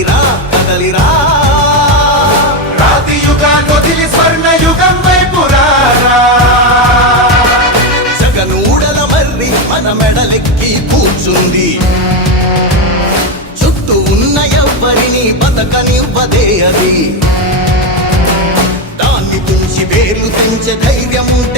కదలిరా కదలిరా రాతి యుగాన్ని వదిలి స్వర్ణ యుగం వైపు జగనూడల మర్రి మన మెడలెక్కి కూర్చుంది. చుట్టూ ఉన్న ఎవ్వరిని బతకనివ్వదే అది. దాన్ని తుంచి వేలు తెంచే ధైర్యం ఉంటే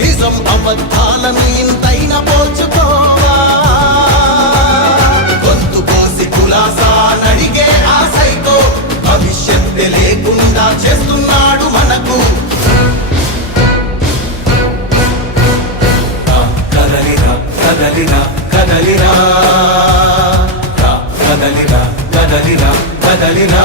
నిజం అబద్ధాలను ఇంతైన పోల్చుకోవా? గొంతు కోసి కులాసా నడిగే ఆ సైకో భవిష్యత్తు లేకుండా చేస్తున్నాడు మనకు. కదలిరా కదలిరా కదలిరా కదలిరా కదలిరా కదలిరా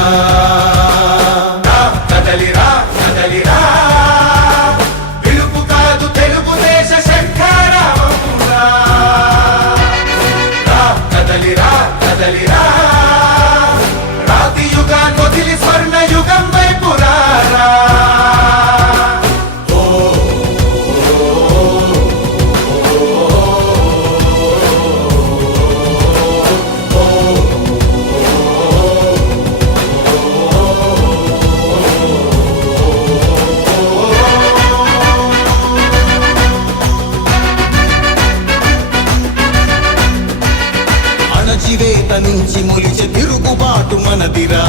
అణచివేత నుంచి మొలిచే తిరుగుబాటు మనదిరా.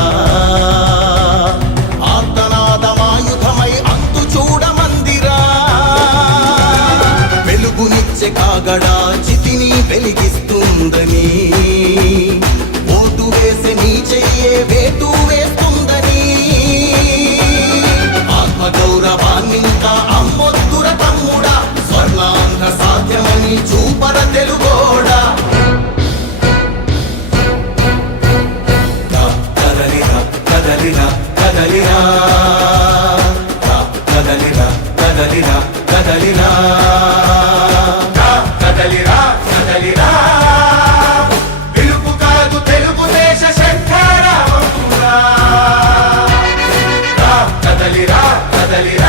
ఆర్తనాదమాయుధమై అంతు చూడమందిరా. వెలుగునిచ్చే కాగడా చితిని వెలిగిస్తుందని realidad.